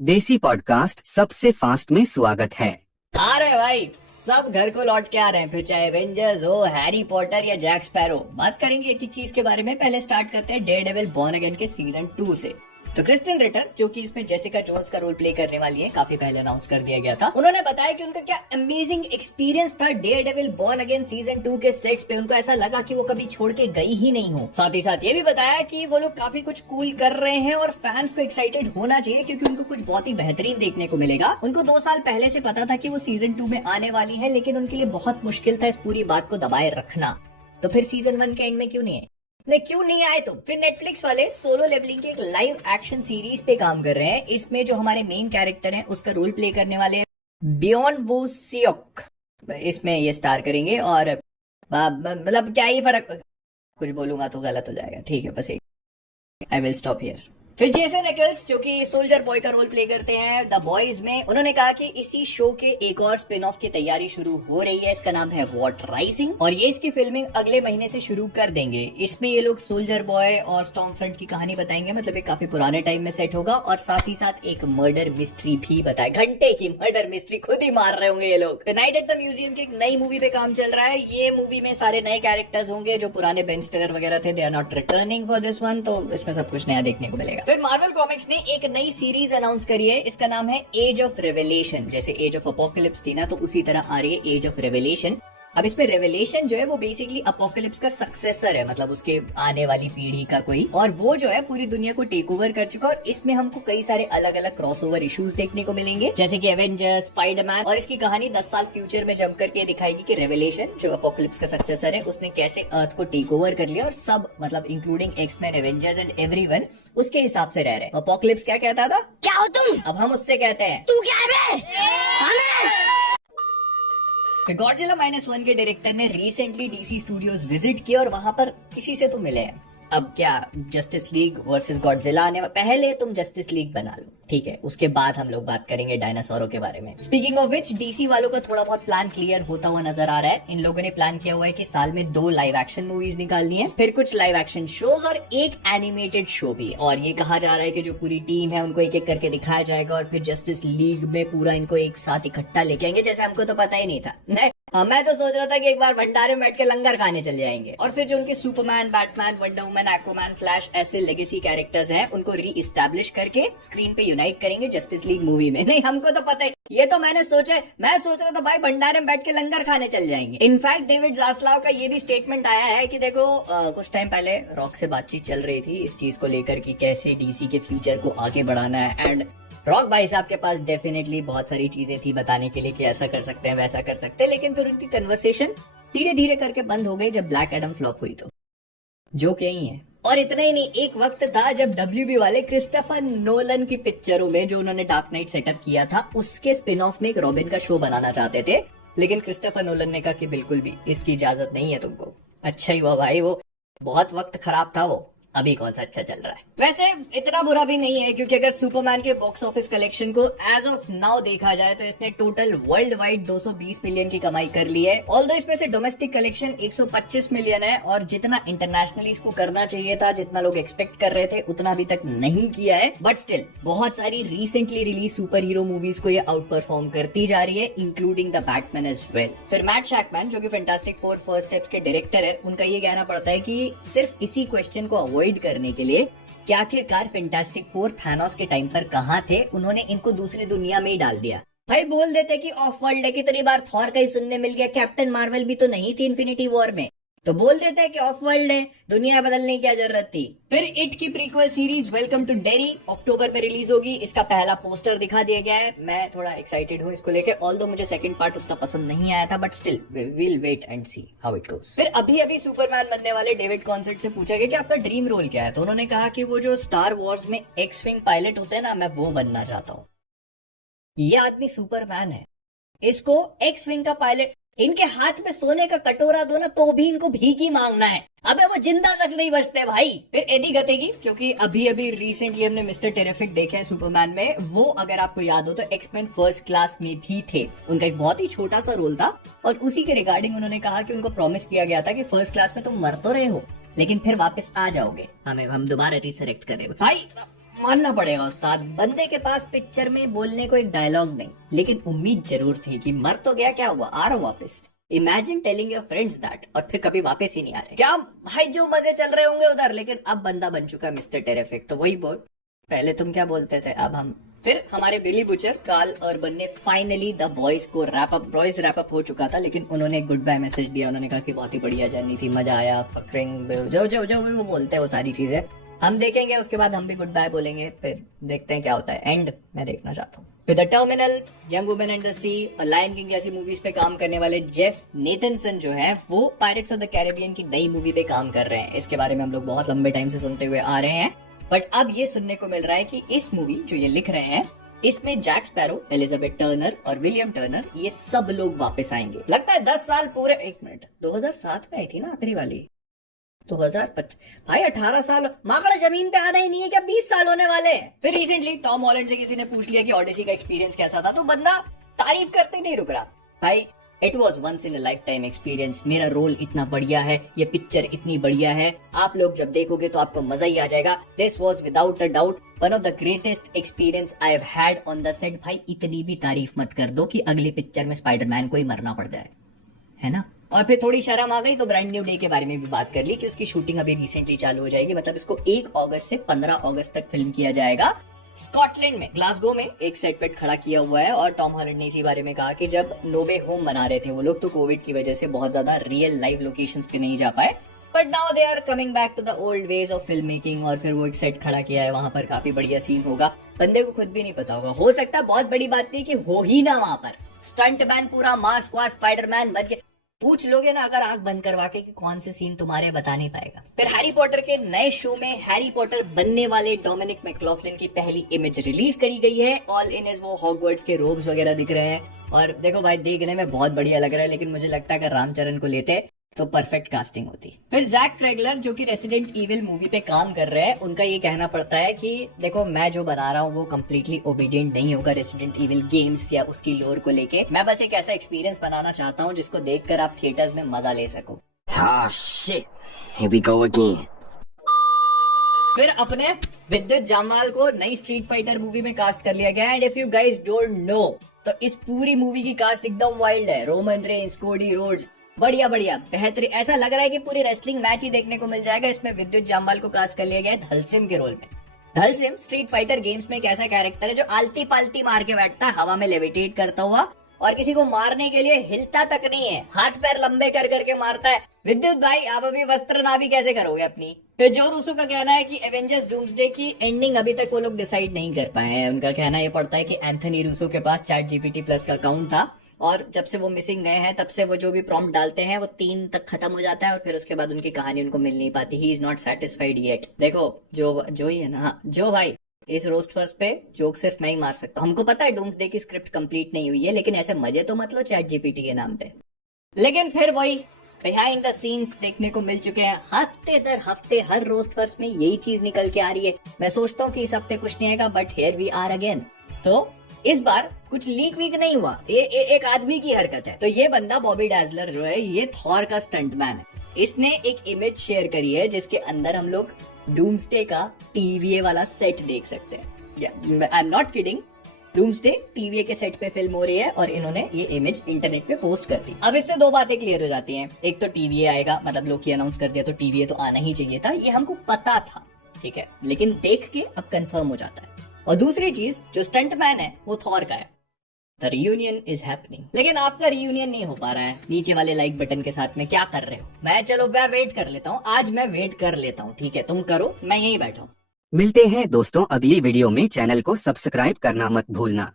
देसी पॉडकास्ट सबसे फास्ट में स्वागत है। आ रहे भाई, सब घर को लौट के आ रहे हैं, फिर चाहे एवेंजर्स हो, हैरी पॉटर या जैक स्पैरो। बात करेंगे एक ही चीज के बारे में। पहले स्टार्ट करते हैं डेयरडेविल बॉर्न अगेन के सीजन 2 से। तो क्रिस्टिन रिटर, जो कि इसमें जेसिका जोन्स का रोल प्ले करने वाली है, काफी पहले अनाउंस कर दिया गया था। उन्होंने बताया कि उनका क्या अमेजिंग एक्सपीरियंस था डेयरडेविल बॉर्न अगेन सीजन 2 के सेट्स पे। उनको ऐसा लगा कि वो कभी छोड़ के गई ही नहीं हो। साथ ही साथ ये भी बताया कि वो लोग काफी कुछ कूल कर रहे हैं और फैंस को एक्साइटेड होना चाहिए, क्योंकि उनको कुछ बहुत ही बेहतरीन देखने को मिलेगा। उनको 2 साल पहले से पता था कि वो सीजन 2 में आने वाली है, लेकिन उनके लिए बहुत मुश्किल था इस पूरी बात को दबाए रखना। तो फिर सीजन 1 के एंड में क्यों नहीं है? नहीं, क्यों नहीं आए? तो फिर नेटफ्लिक्स वाले सोलो लेवलिंग के एक लाइव एक्शन सीरीज पे काम कर रहे हैं। इसमें जो हमारे मेन कैरेक्टर हैं उसका रोल प्ले करने वाले हैं बियॉन वो सियोक। इसमें ये स्टार करेंगे और मतलब क्या ही फर्क, कुछ बोलूंगा तो गलत हो जाएगा। ठीक है, बस एक आई विल स्टॉप हियर। फिर जेसन एक्ल्स, जो कि सोल्जर बॉय का रोल प्ले करते हैं द बॉयज में, उन्होंने कहा कि इसी शो के एक और स्पिन ऑफ की तैयारी शुरू हो रही है। इसका नाम है वॉट राइजिंग और ये इसकी फिल्मिंग अगले महीने से शुरू कर देंगे। इसमें ये लोग सोल्जर बॉय और स्टॉर्म फ्रंट की कहानी बताएंगे। मतलब ये काफी पुराने टाइम में सेट होगा और साथ ही साथ एक मर्डर मिस्ट्री भी बताए। घंटे की मर्डर मिस्ट्री खुद ही मार रहे होंगे ये लोग। नाइट एट द म्यूजियम की एक नई मूवी पे काम चल रहा है। ये मूवी में सारे नए कैरेक्टर्स होंगे। जो पुराने बेन स्टिलर वगैरह थे, they are not returning for this one, तो इसमें सब कुछ नया देखने को मिलेगा। फिर मार्वल कॉमिक्स ने एक नई सीरीज अनाउंस करी है। इसका नाम है एज ऑफ रेवेलेशन। जैसे एज ऑफ अपोकलिप्स थी ना, तो उसी तरह आ रही है एज ऑफ रेवेलेशन। अब इसमें रेवेलेशन जो है वो बेसिकली अपोकलिप्स का सक्सेसर है, मतलब उसके आने वाली पीढ़ी का कोई, और वो जो है पूरी दुनिया को टेक ओवर कर चुका है। और इसमें हमको कई सारे अलग अलग क्रॉसओवर इश्यूज देखने को मिलेंगे, जैसे कि एवेंजर्स, स्पाइडरमैन, और इसकी कहानी 10 साल फ्यूचर में जम करके दिखाएगी कि रेवेलेशन जो अपोकलिप्स का सक्सेसर है उसने कैसे अर्थ को टेक ओवर कर लिया। और सब मतलब including X-Men, Avengers and everyone उसके हिसाब से रह रहे। अपोकलिप्स क्या कहता था? क्या हो तुम? अब हम उससे कहते हैं तू क्या है? गॉडजिला -1 के डायरेक्टर ने रिसेंटली डीसी स्टूडियोज विजिट किया और वहां पर किसी से तो मिले हैं। अब क्या जस्टिस लीग वर्सेस गॉडजिला आने, पहले तुम जस्टिस लीग बना लो, ठीक है, उसके बाद हम लोग बात करेंगे डायनासोरों के बारे में। स्पीकिंग ऑफ विच, डीसी वालों का थोड़ा बहुत प्लान क्लियर होता हुआ नजर आ रहा है। इन लोगों ने प्लान किया हुआ है कि साल में 2 लाइव एक्शन मूवीज निकालनी है, फिर कुछ लाइव एक्शन शोज और एक एनिमेटेड शो भी। और ये कहा जा रहा है कि जो पूरी टीम है उनको एक एक करके दिखाया जाएगा और फिर जस्टिस लीग में पूरा इनको एक साथ इकट्ठा लेके आएंगे। जैसे हमको तो पता ही नहीं था। नहीं, मैं तो सोच रहा था कि एक बार भंडारे में बैठ के लंगर खाने चले जाएंगे। और फिर जो उनके Superman, Batman, wonder woman, Aquaman, flash ऐसे लेगेसी कैरेक्टर्स हैं, उनको री एस्टैब्लिश करके स्क्रीन पे यूनाइट करेंगे जस्टिस लीग मूवी में। नहीं, हमको तो पता है, ये तो मैंने सोचा है। मैं सोच रहा था भाई भंडारे में बैठ के लंगर खाने चल जाएंगे। इनफैक्ट डेविड जास्लाव का ये भी स्टेटमेंट आया है कि देखो कुछ टाइम पहले रॉक से बातचीत चल रही थी इस चीज को लेकर कि कैसे डीसी के फ्यूचर को आगे बढ़ाना है। एंड रॉक भाई साहब के पास डेफिनेटली बहुत सारी चीजें थी बताने के लिए कि ऐसा कर सकते हैं, वैसा कर सकते हैं, लेकिन फिर उनकी कन्वर्सेशन धीरे धीरे करके बंद हो गई जब ब्लैक एडम फ्लॉप हुई। तो जो क्या ही है। और इतना ही नहीं, एक वक्त था जब डब्ल्यूबी वाले क्रिस्टोफर नोलन की पिक्चरों में, जो उन्होंने डार्क नाइट सेटअप किया था, उसके स्पिन ऑफ में एक रॉबिन का शो बनाना चाहते थे, लेकिन क्रिस्टोफर नोलन ने कहा कि बिल्कुल भी इसकी इजाजत नहीं है तुमको। अच्छा ही हुआ भाई, वो बहुत वक्त खराब था, वो अभी कौन सा अच्छा चल रहा है। वैसे इतना बुरा भी नहीं है, क्योंकि अगर सुपरमैन के बॉक्स ऑफिस कलेक्शन को एज ऑफ नाउ देखा जाए तो इसने टोटल वर्ल्ड वाइड 220 मिलियन की कमाई कर ली है। ऑल्दो इसमें से डोमेस्टिक कलेक्शन 125 मिलियन है और जितना इंटरनेशनली इसको करना चाहिए था, जितना लोग एक्सपेक्ट कर रहे थे, उतना अभी तक नहीं किया है। बट स्टिल बहुत सारी recently release super hero movies को ये आउट परफॉर्म करती जा रही है, including the Batman as well. फिर मैट शैकमैन, जो कि फैंटास्टिक फोर फर्स्ट स्टेप्स के डायरेक्टर है, उनका ये कहना पड़ता है कि सिर्फ इसी क्वेश्चन को अवॉइड करने के लिए कि आखिरकार फैंटास्टिक फोर थानोस के टाइम पर कहां थे, उन्होंने इनको दूसरी दुनिया में ही डाल दिया। भाई बोल देते कि ऑफ वर्ल्ड है, कितनी बार थॉर का ही सुनने मिल गया। कैप्टन मार्वल भी तो नहीं थी इन्फिनिटी वॉर में, तो बोल देते हैं कि ऑफ वर्ल्ड है, दुनिया बदलने की क्या जरूरत थी। फिर इट की prequel series Welcome to Derry अक्टूबर में रिलीज होगी। इसका पहला पोस्टर दिखा दिया गया है। मैं थोड़ा एक्साइटेड हूँ इसको लेके, ऑल्दो मुझे सेकंड पार्ट उतना पसंद नहीं आया था, but still will wait and see how it goes. फिर अभी सुपरमैन बनने वाले डेविड कॉन्सर्ट से पूछा गया कि आपका ड्रीम रोल क्या है, तो उन्होंने कहा कि वो जो स्टार वॉर्स में एक्स विंग पायलट होते हैं ना, मैं वो बनना चाहता हूँ। ये आदमी सुपरमैन है, इसको एक्स विंग का पायलट, इनके हाथ में सोने का कटोरा दो ना तो भी इनको भीख मांगना है। अबे वो जिंदा तक नहीं बचते भाई। फिर एडी गतेगी, क्योंकि अभी रिसेंटली हमने मिस्टर टेरिफिक देखे हैं सुपरमैन में, वो अगर आपको याद हो तो एक्समैन फर्स्ट क्लास में भी थे। उनका एक बहुत ही छोटा सा रोल था और उसी के रिगार्डिंग उन्होंने कहा कि उनको प्रॉमिस किया गया था कि फर्स्ट क्लास में तुम मर तो रहे हो लेकिन फिर वापस आ जाओगे, हम दोबारा रिसरेक्ट करें। भाई मानना पड़ेगा उस्ताद, बंदे के पास पिक्चर में बोलने को एक डायलॉग नहीं, लेकिन उम्मीद जरूर थी कि मर तो गया, क्या हुआ, आ रहा वापस। Imagine telling your friends that और फिर कभी वापस ही नहीं आ रहे। क्या भाई, जो मजे चल रहे होंगे उधर, लेकिन अब बंदा बन चुका है मिस्टर टेरिफिक। तो वही बोल, पहले तुम क्या बोलते थे, अब हम। फिर हमारे बिली बुचर, कार्ल अर्बन ने फाइनली द बॉयज को बॉयज रैप अप हो चुका था, लेकिन उन्होंने गुड बाय मैसेज दिया। उन्होंने कहा कि बहुत ही बढ़िया जर्नी थी, मजा आया, फकरिंग, जो जो जो वो बोलते हैं वो सारी चीजें हम देखेंगे। उसके बाद हम भी गुड बाय बोलेंगे, फिर देखते हैं क्या होता है। एंड मैं देखना चाहता हूँ। With the Terminal, Young Women and the Sea, Lion King जैसी मूवीज पे काम करने वाले जेफ नेथनसन जो है, वो पायरेट्स ऑफ द कैरेबियन की नई मूवी पे काम कर रहे हैं। इसके बारे में हम लोग बहुत लंबे टाइम से सुनते हुए आ रहे हैं, बट अब ये सुनने को मिल रहा है कि इस मूवी जो ये लिख रहे हैं, इसमें जैक स्पैरो, एलिजाबेथ टर्नर और विलियम टर्नर, ये सब लोग वापस आएंगे। लगता है 10 साल पूरे। एक मिनट, 2007 में आई थी ना आखिरी वाली, 2025 भाई 18 साल माकड़ा जमीन पे आना ही नहीं है क्या, 20 साल होने वाले हैं। फिर रिसेंटली टॉम हॉलैंड से किसी ने पूछ लिया कि ऑडिसी का एक्सपीरियंस कैसा था, तो बंदा तारीफ करते नहीं रुक रहा। भाई it was once in a lifetime experience, मेरा रोल इतना बढ़िया है, ये पिक्चर इतनी बढ़िया है, आप लोग जब देखोगे तो आपको मजा ही आ जाएगा। This was without a doubt one of the greatest experience I have had on the set. भाई इतनी भी तारीफ मत कर दो कि अगली पिक्चर में स्पाइडरमैन को ही मरना पड़ जाए, है ना। और फिर थोड़ी शर्म आ गई तो ब्रांड न्यू डे के बारे में भी बात कर ली कि उसकी शूटिंग अभी रिसेंटली चालू हो जाएगी। मतलब इसको 1 अगस्त से 15 अगस्त तक फिल्म किया जाएगा स्कॉटलैंड में, ग्लासगो में एक सेट वेट खड़ा किया हुआ है। और टॉम हॉलैंड ने इसी बारे में कहा कि जब नो वे होम बना रहे थे वो लोग, तो कोविड की वजह से बहुत ज्यादा रियल लाइव लोकेशंस पे नहीं जा पाए, but now they are coming back to the old ways of film making. और फिर वो एक सेट खड़ा किया है वहां पर, काफी बढ़िया सीन होगा। बंदे को खुद भी नहीं पता होगा, हो सकता है बहुत बड़ी बात थी कि हो ही ना वहां पर स्टंट मैन पूरा मास्क वास्क स्पाइडरमैन बन के। पूछ लोगे ना अगर आंख बंद करवा के कि कौन से सीन तुम्हारे, बता नहीं पाएगा। फिर हैरी पॉटर के नए शो में हैरी पॉटर बनने वाले डोमिनिक मैकलॉफ्लिन की पहली इमेज रिलीज करी गई है। ऑल इन इज वो हॉगवर्ट्स के रोब्स वगैरह दिख रहे हैं और देखो भाई देखने में बहुत बढ़िया लग रहा है, लेकिन मुझे लगता है अगर रामचरण को लेते तो परफेक्ट कास्टिंग होती। फिर जैक क्रेगलर जो कि रेसिडेंट इविल मूवी पे काम कर रहे हैं, उनका ये कहना पड़ता है कि देखो मैं जो बना रहा हूँ वो कम्प्लीटली ओबीडियंट नहीं होगा रेसिडेंट इविल गेम्स या उसकी लोर को लेके। मैं बस एक ऐसा एक्सपीरियंस बनाना चाहता हूँ जिसको देखकर आप थिएटर्स में मजा ले सको। Ah, shit. Here we go again. फिर अपने विद्युत जामवाल को नई स्ट्रीट फाइटर मूवी में कास्ट कर लिया गया। And if you guys don't know तो इस पूरी मूवी की कास्ट एकदम वाइल्ड है। रोमन रेंस, कोडी रोड्स, बढ़िया बढ़िया बेहतरीन, ऐसा लग रहा है कि पूरी रेसलिंग मैच ही देखने को मिल जाएगा। इसमें विद्युत जामवाल को कास्ट कर लिया गया है धलसिम के रोल में। धलसिम स्ट्रीट फाइटर गेम्स में एक ऐसा कैरेक्टर है जो आलती पालती मार के बैठता है, हवा में लेविटेट करता हुआ, और किसी को मारने के लिए हिलता तक नहीं है, हाथ पैर लंबे कर करके मारता है। विद्युत भाई आप अभी वस्त्र नाभि कैसे करोगे अपनी। फिर जो रूसो का कहना है कि एवेंजर्स डूम्सडे की एंडिंग अभी तक वो लोग डिसाइड नहीं कर पाए हैं। उनका कहना ये पड़ता है कि एंथनी रूसो के पास चैट जीपीटी प्लस का अकाउंट था और जब से वो मिसिंग गए हैं तब से वो जो भी प्रॉम्प्ट डालते हैं वो 3 तक खत्म हो जाता है और फिर उसके बाद उनकी कहानी उनको मिल नहीं पाती। He is not satisfied yet. देखो जो ही है ना, हाँ, जो भाई इस रोस्ट फर्स्ट पे जोक सिर्फ मैं ही मार सकता हूँ। हमको पता है डूम्सडे की स्क्रिप्ट कंप्लीट नहीं हुई है, लेकिन ऐसे मजे तो मत लो चैट जीपीटी के नाम पे। लेकिन फिर वही बिहाइंड द सीन्स देखने को मिल चुके हैं। हफ्ते दर हफ्ते हर रोस्ट फर्स्ट में यही चीज निकल के आ रही है। मैं सोचता हूँ कि इस हफ्ते कुछ नहीं आएगा, but here we are again. तो इस बार कुछ लीक वीक नहीं हुआ, ये एक आदमी की हरकत है। तो ये बंदा बॉबी डैजलर जो है, ये थॉर का स्टंटमैन है। इसने एक इमेज शेयर करी है जिसके अंदर हम लोग डूम्सडे का टीवीए वाला सेट देख सकते हैं। I am not kidding, doomsday TVA के सेट पे फिल्म हो रही है और इन्होंने ये इमेज इंटरनेट पे पोस्ट कर दी। अब इससे 2 बातें क्लियर हो जाती हैं। एक तो टीवीए आएगा, मतलब लोग अनाउंस कर दिया तो टीवीए तो आना ही चाहिए था, ये हमको पता था, ठीक है, लेकिन देख के अब कंफर्म हो जाता है। और दूसरी चीज, जो स्टंटमैन है वो थॉर का है। The reunion is happening. लेकिन आपका रियूनियन नहीं हो पा रहा है नीचे वाले लाइक बटन के साथ में, क्या कर रहे हो। मैं वेट कर लेता हूँ, आज मैं वेट कर लेता हूँ, ठीक है, तुम करो, मैं यहीं बैठा हूँ। मिलते हैं दोस्तों अगली वीडियो में। चैनल को सब्सक्राइब करना मत भूलना।